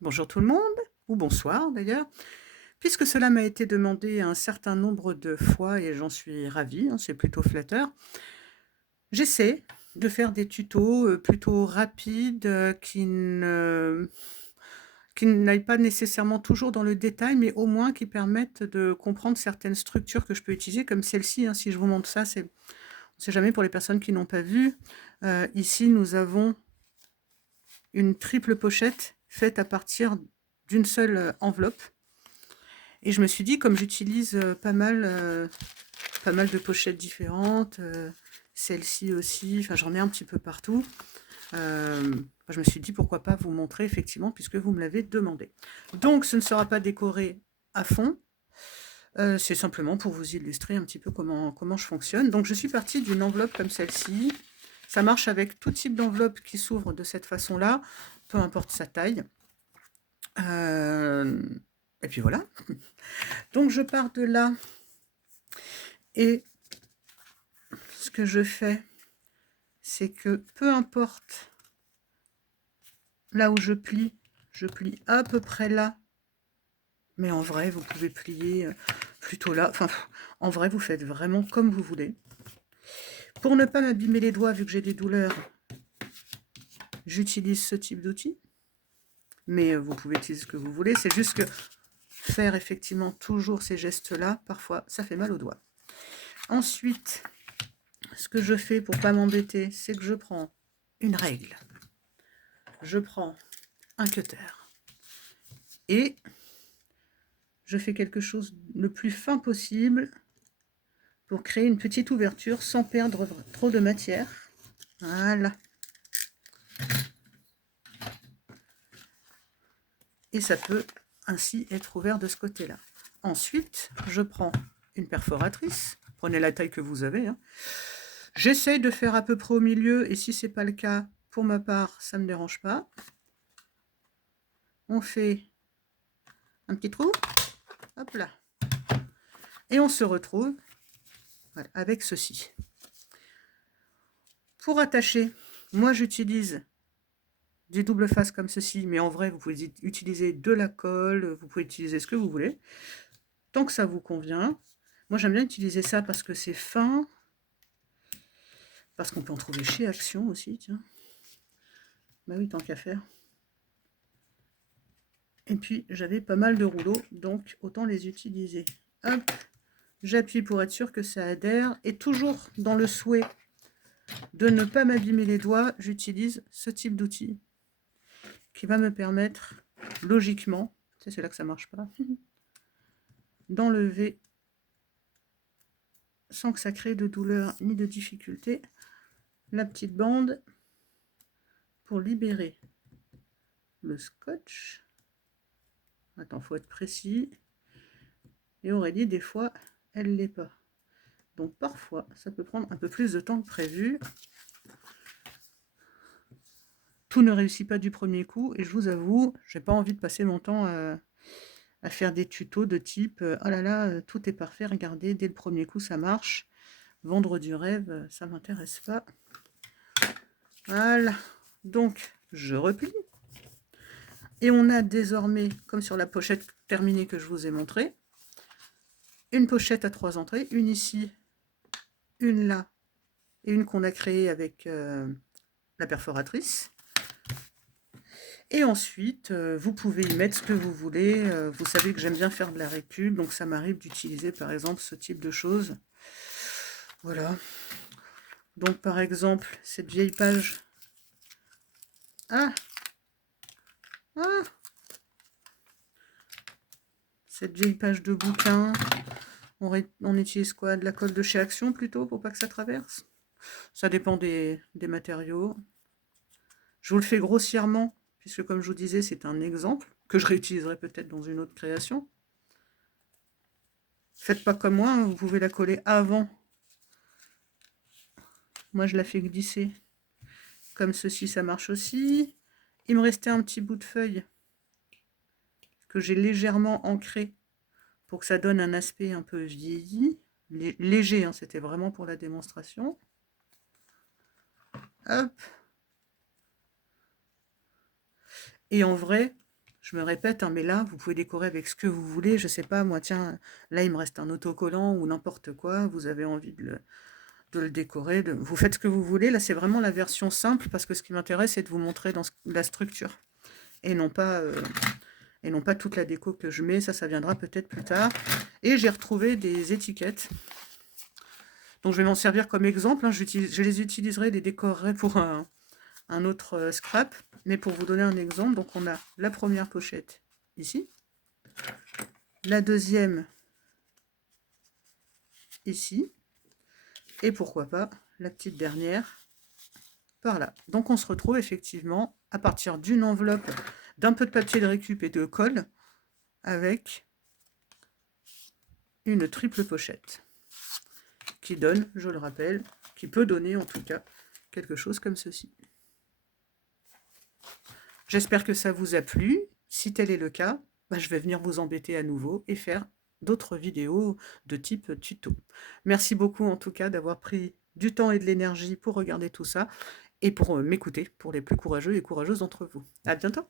Bonjour tout le monde, ou bonsoir d'ailleurs, puisque cela m'a été demandé un certain nombre de fois et j'en suis ravie, hein, c'est plutôt flatteur. J'essaie de faire des tutos plutôt rapides qui n'aillent pas nécessairement toujours dans le détail, mais au moins qui permettent de comprendre certaines structures que je peux utiliser, comme celle-ci, hein. Si je vous montre ça, on ne sait jamais pour les personnes qui n'ont pas vu. Ici, nous avons une triple pochette faite à partir d'une seule enveloppe. Et je me suis dit, comme j'utilise pas mal de pochettes différentes, celle-ci aussi, enfin j'en ai un petit peu partout, je me suis dit pourquoi pas vous montrer effectivement puisque vous me l'avez demandé. Donc ce ne sera pas décoré à fond, c'est simplement pour vous illustrer un petit peu comment je fonctionne. Donc je suis partie d'une enveloppe comme celle-ci. Ça marche avec tout type d'enveloppe qui s'ouvre de cette façon-là, peu importe sa taille. Et puis voilà. Donc je pars de là et ce que je fais, c'est que peu importe là où je plie à peu près là, mais en vrai, vous pouvez plier plutôt là. Enfin, en vrai, vous faites vraiment comme vous voulez. Pour ne pas m'abîmer les doigts, vu que j'ai des douleurs, j'utilise ce type d'outil. Mais vous pouvez utiliser ce que vous voulez. C'est juste que faire effectivement toujours ces gestes-là, parfois, ça fait mal aux doigts. Ensuite, ce que je fais pour pas m'embêter, c'est que je prends une règle. Je prends un cutter. Et je fais quelque chose le plus fin possible pour créer une petite ouverture sans perdre trop de matière. Voilà. Et ça peut ainsi être ouvert de ce côté-là. Ensuite, je prends une perforatrice. Prenez la taille que vous avez, hein. J'essaye de faire à peu près au milieu, et si ce n'est pas le cas, pour ma part, ça ne me dérange pas. On fait un petit trou, hop là. Et on se retrouve voilà, avec ceci. Pour attacher, moi j'utilise des doubles faces comme ceci, mais en vrai, vous pouvez utiliser de la colle, vous pouvez utiliser ce que vous voulez, tant que ça vous convient. Moi, j'aime bien utiliser ça parce que c'est fin, parce qu'on peut en trouver chez Action aussi, tiens. Bah oui, tant qu'à faire. Et puis, j'avais pas mal de rouleaux, donc autant les utiliser. Hop, j'appuie pour être sûr que ça adhère, et toujours dans le souhait de ne pas m'abîmer les doigts, j'utilise ce type d'outil qui va me permettre, logiquement, c'est là que ça marche pas, d'enlever sans que ça crée de douleur ni de difficulté la petite bande pour libérer le scotch. Attends, faut être précis. Et Aurélie, des fois, elle l'est pas. Donc parfois, ça peut prendre un peu plus de temps que prévu. Tout ne réussit pas du premier coup, et je vous avoue, j'ai pas envie de passer mon temps à faire des tutos de type oh là là, tout est parfait, regardez, dès le premier coup ça marche. Vendre du rêve, ça m'intéresse pas. Voilà. Donc, je replie. Et on a désormais, comme sur la pochette terminée que je vous ai montrée, une pochette à 3 entrées, une ici, une là, et une qu'on a créée avec la perforatrice. Et ensuite, vous pouvez y mettre ce que vous voulez. Vous savez que j'aime bien faire de la récup, donc ça m'arrive d'utiliser par exemple ce type de choses. Voilà. Donc par exemple, cette vieille page. Ah, ah, cette vieille page de bouquin. On utilise quoi? De la colle de chez Action plutôt pour pas que ça traverse? Ça dépend des matériaux. Je vous le fais grossièrement, puisque comme je vous disais, c'est un exemple que je réutiliserai peut-être dans une autre création. Faites pas comme moi, hein, vous pouvez la coller avant. Moi, je la fais glisser comme ceci, ça marche aussi. Il me restait un petit bout de feuille que j'ai légèrement ancré pour que ça donne un aspect un peu vieilli. Léger, hein, c'était vraiment pour la démonstration. Hop. Et en vrai, je me répète, hein, mais là, vous pouvez décorer avec ce que vous voulez. Je sais pas, moi, tiens, là, il me reste un autocollant ou n'importe quoi. Vous avez envie de le décorer. Vous faites ce que vous voulez. Là, c'est vraiment la version simple parce que ce qui m'intéresse, c'est de vous montrer la structure et non pas, toute la déco que je mets. Ça viendra peut-être plus tard. Et j'ai retrouvé des étiquettes. Donc, je vais m'en servir comme exemple, hein. Je les utiliserai, les décorerai pour un autre scrap. Mais pour vous donner un exemple, donc on a la première pochette ici, la deuxième ici, et pourquoi pas la petite dernière par là. Donc on se retrouve effectivement à partir d'une enveloppe, d'un peu de papier de récup et de colle, avec une triple pochette, qui donne, je le rappelle, qui peut donner en tout cas quelque chose comme ceci. J'espère que ça vous a plu. Si tel est le cas, je vais venir vous embêter à nouveau et faire d'autres vidéos de type tuto. Merci beaucoup en tout cas d'avoir pris du temps et de l'énergie pour regarder tout ça et pour m'écouter, pour les plus courageux et courageuses d'entre vous. À bientôt!